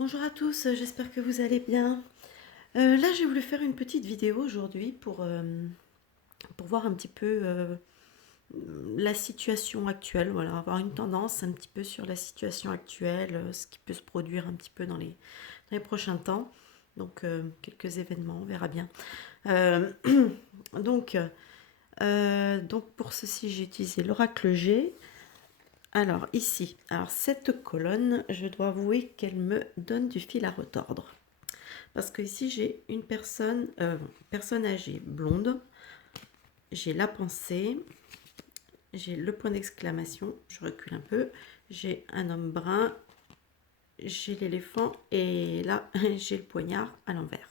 Bonjour à tous, j'espère que vous allez bien. Là, j'ai voulu faire une petite vidéo aujourd'hui pour voir un petit peu la situation actuelle, voilà, avoir une tendance un petit peu sur la situation actuelle, ce qui peut se produire un petit peu dans les prochains temps. Donc, quelques événements, on verra bien. Euh, donc, donc, pour ceci, j'ai utilisé l'oracle G. Alors, ici, alors cette colonne, je dois avouer qu'elle me donne du fil à retordre. Parce que ici j'ai une personne âgée blonde, j'ai la pensée, j'ai le point d'exclamation, je recule un peu, j'ai un homme brun, j'ai l'éléphant et là j'ai le poignard à l'envers.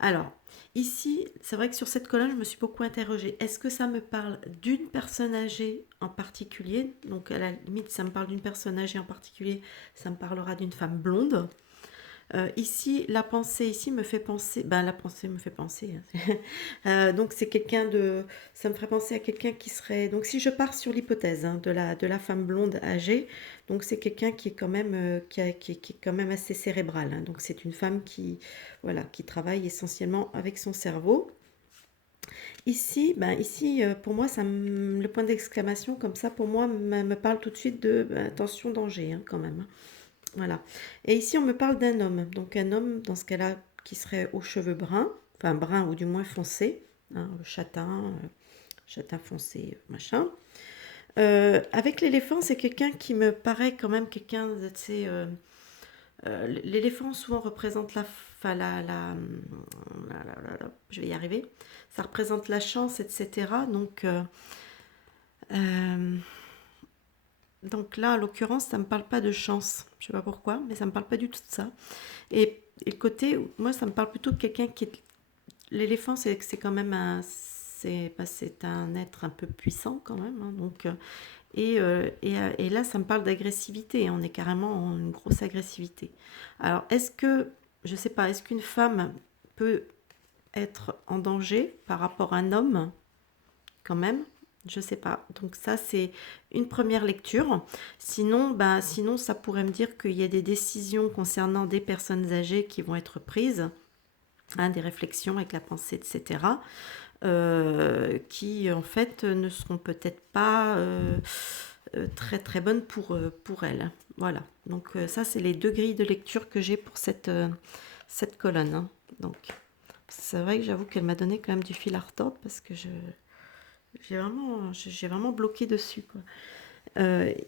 Alors, ici, c'est vrai que sur cette colonne, je me suis beaucoup interrogée. Est-ce que ça me parle d'une personne âgée en particulier? Donc, à la limite, ça me parle d'une personne âgée en particulier, ça me parlera d'une femme blonde. Ici, la pensée ici me fait penser, ben la pensée me fait penser, hein. Donc c'est quelqu'un de, ça me ferait penser à quelqu'un qui serait, donc si je pars sur l'hypothèse hein, de la femme blonde âgée, donc c'est quelqu'un qui est quand même, qui est quand même assez cérébral, hein. Donc c'est une femme qui, voilà, qui travaille essentiellement avec son cerveau. Ici, ben ici, pour moi, le point d'exclamation comme ça, pour moi, me parle tout de suite de ben, attention danger hein, quand même, hein. Voilà. Et ici, on me parle d'un homme. Donc un homme, dans ce cas-là, qui serait aux cheveux bruns, enfin bruns ou du moins foncés, hein, châtain foncé, machin. Avec l'éléphant, c'est quelqu'un qui me paraît quand même quelqu'un d'assez... l'éléphant souvent représente enfin, je vais y arriver. Ça représente la chance, etc. Euh, donc là, en l'occurrence, ça ne me parle pas de chance. Je ne sais pas pourquoi, mais ça ne me parle pas du tout de ça. Et le côté, moi, ça me parle plutôt de quelqu'un qui est... L'éléphant, c'est quand même un... C'est un être un peu puissant quand même, hein, donc, et là, ça me parle d'agressivité. On est carrément en une grosse agressivité. Alors, est-ce que, je sais pas, est-ce qu'une femme peut être en danger par rapport à un homme quand même? Je sais pas. Donc ça, c'est une première lecture. Sinon, ça pourrait me dire qu'il y a des décisions concernant des personnes âgées qui vont être prises, hein, des réflexions avec la pensée, etc., qui en fait ne seront peut-être pas très très bonnes pour elles. Voilà. Donc ça, c'est les deux grilles de lecture que j'ai pour cette colonne, hein. Donc c'est vrai que j'avoue qu'elle m'a donné quand même du fil à retordre parce que j'ai vraiment bloqué dessus, quoi.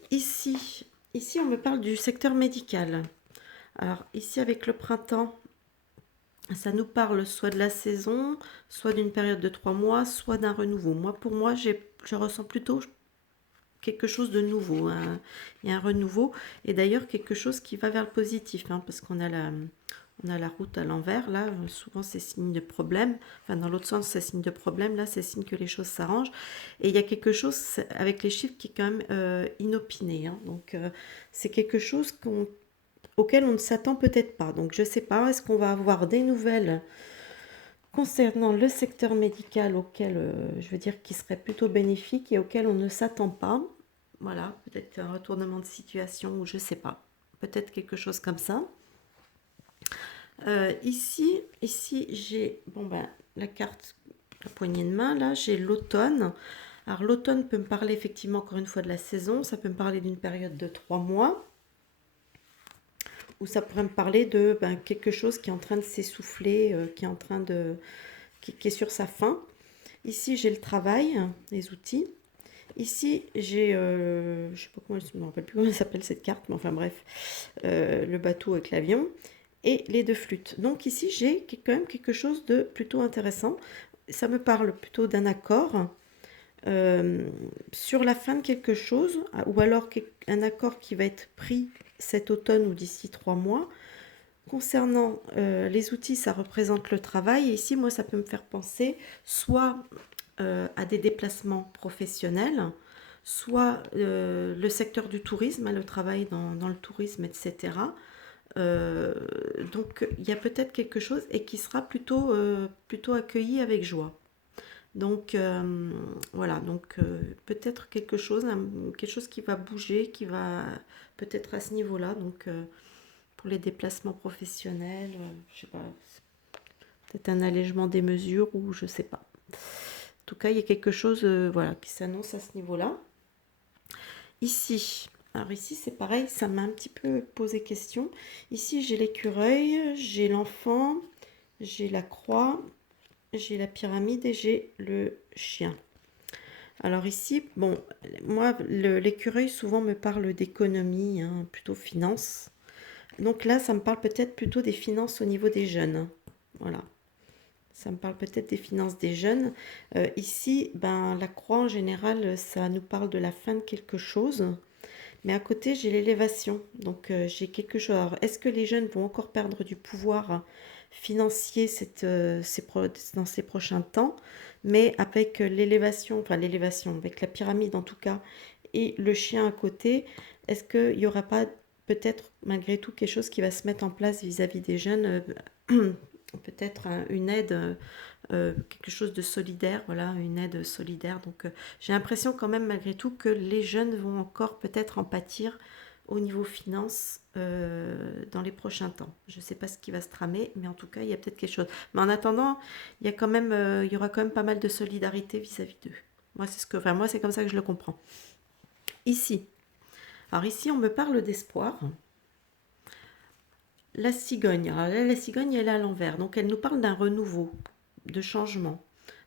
Ici, on me parle du secteur médical. Alors ici, avec le printemps, ça nous parle soit de la saison, soit d'une période de 3 mois, soit d'un renouveau. Pour moi, je ressens plutôt quelque chose de nouveau, hein. Il y a un renouveau, et d'ailleurs quelque chose qui va vers le positif, hein, parce on a la route à l'envers, là, souvent c'est signe de problème, enfin dans l'autre sens c'est signe de problème, là c'est signe que les choses s'arrangent, et il y a quelque chose avec les chiffres qui est quand même inopiné, hein. Donc c'est quelque chose auquel on ne s'attend peut-être pas. Donc je sais pas, est-ce qu'on va avoir des nouvelles concernant le secteur médical auquel, je veux dire, qui serait plutôt bénéfique et auquel on ne s'attend pas. Voilà, peut-être un retournement de situation ou je sais pas. Peut-être quelque chose comme ça. Ici j'ai bon ben, la carte, la poignée de main, là, j'ai l'automne. Alors l'automne peut me parler effectivement encore une fois de la saison, ça peut me parler d'une période de 3 mois, ou ça pourrait me parler de ben, quelque chose qui est en train de s'essouffler, qui est en train de... qui est sur sa fin. Ici, j'ai le travail, les outils. Ici, j'ai, je sais pas comment, je me rappelle plus comment s'appelle cette carte, mais enfin bref, le bateau avec l'avion et les deux flûtes. Donc ici, j'ai quand même quelque chose de plutôt intéressant. Ça me parle plutôt d'un accord euh, sur la fin de quelque chose, ou alors un accord qui va être pris cet automne ou d'ici 3 mois. Concernant les outils, ça représente le travail. Et ici, moi, ça peut me faire penser soit à des déplacements professionnels, soit le secteur du tourisme, hein, le travail dans le tourisme, etc. Euh, donc il y a peut-être quelque chose et qui sera plutôt accueilli avec joie. Donc voilà, donc peut-être quelque chose qui va bouger, qui va peut-être à ce niveau-là. Donc pour les déplacements professionnels, je sais pas, peut-être un allègement des mesures ou je sais pas. En tout cas, il y a quelque chose voilà, qui s'annonce à ce niveau-là. Ici, alors ici c'est pareil, ça m'a un petit peu posé question. Ici j'ai l'écureuil, j'ai l'enfant, j'ai la croix, j'ai la pyramide et j'ai le chien. Alors ici, bon, moi l'écureuil souvent me parle d'économie, hein, plutôt finance. Donc là, ça me parle peut-être plutôt des finances au niveau des jeunes. Voilà. Ça me parle peut-être des finances des jeunes. Ici, ben, la croix en général, ça nous parle de la fin de quelque chose. Mais à côté, j'ai l'élévation. Donc j'ai quelque chose. Alors, est-ce que les jeunes vont encore perdre du pouvoir financier dans ces prochains temps? Mais avec l'élévation, enfin l'élévation, avec la pyramide en tout cas, et le chien à côté, est-ce qu'il n'y aura pas peut-être malgré tout quelque chose qui va se mettre en place vis-à-vis des jeunes peut-être une aide, quelque chose de solidaire, voilà, une aide solidaire. Donc j'ai l'impression quand même malgré tout que les jeunes vont encore peut-être en pâtir au niveau finance dans les prochains temps. Je ne sais pas ce qui va se tramer, mais en tout cas, il y a peut-être quelque chose. Mais en attendant, il y a quand même, il y aura quand même pas mal de solidarité vis-à-vis d'eux. Moi, c'est comme ça que je le comprends. Ici, alors ici, on me parle d'espoir. La cigogne, alors là, la cigogne, elle est à l'envers, donc elle nous parle d'un renouveau, de changement.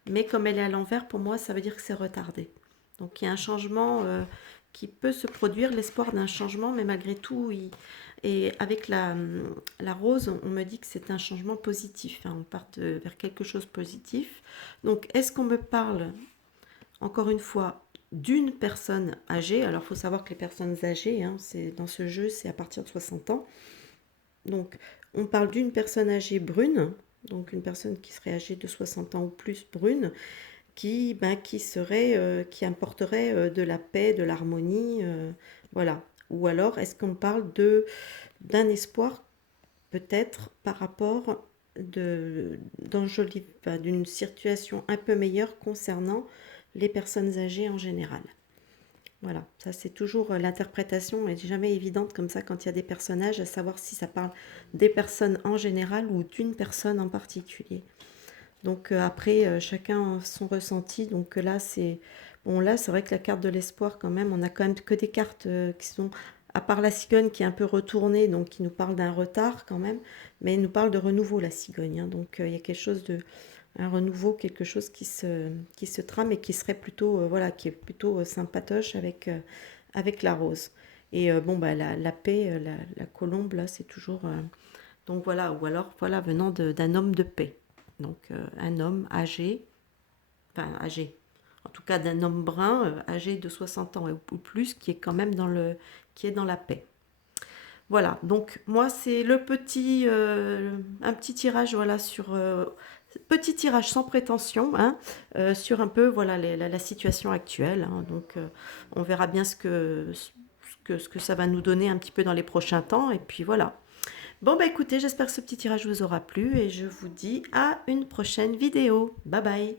Mais comme elle est à l'envers, pour moi, ça veut dire que c'est retardé. Donc il y a un changement qui peut se produire, l'espoir d'un changement, mais malgré tout, et avec la rose, on me dit que c'est un changement positif, hein, on part vers quelque chose de positif. Donc est-ce qu'on me parle, encore une fois, d'une personne âgée? Alors il faut savoir que les personnes âgées, hein, dans ce jeu, c'est à partir de 60 ans. Donc, on parle d'une personne âgée brune, donc une personne qui serait âgée de 60 ans ou plus brune, qui apporterait de la paix, de l'harmonie, voilà. Ou alors, est-ce qu'on parle d'un espoir peut-être par rapport d'une situation un peu meilleure concernant les personnes âgées en général? Voilà, ça c'est toujours l'interprétation est jamais évidente comme ça quand il y a des personnages, à savoir si ça parle des personnes en général ou d'une personne en particulier. Donc après, chacun a son ressenti. Donc là, c'est vrai que la carte de l'espoir, quand même, on a quand même que des cartes qui sont, à part la cigogne qui est un peu retournée, donc qui nous parle d'un retard quand même, mais elle nous parle de renouveau, la cigogne, hein. Donc il y a quelque chose un renouveau, quelque chose qui se trame et qui serait plutôt, voilà, qui est plutôt sympatoche avec la rose. Et bon, bah, la paix, la colombe, là, c'est toujours. Donc voilà, ou alors, voilà, venant d'un homme de paix. Donc un homme âgé, enfin âgé, en tout cas d'un homme brun, âgé de 60 ans ou plus, qui est quand même qui est dans la paix. Voilà, donc moi c'est un petit tirage, voilà, petit tirage sans prétention, hein, sur un peu, voilà, la situation actuelle, hein. Donc on verra bien ce que ça va nous donner un petit peu dans les prochains temps, et puis voilà. Bon bah écoutez, j'espère que ce petit tirage vous aura plu, et je vous dis à une prochaine vidéo. Bye bye.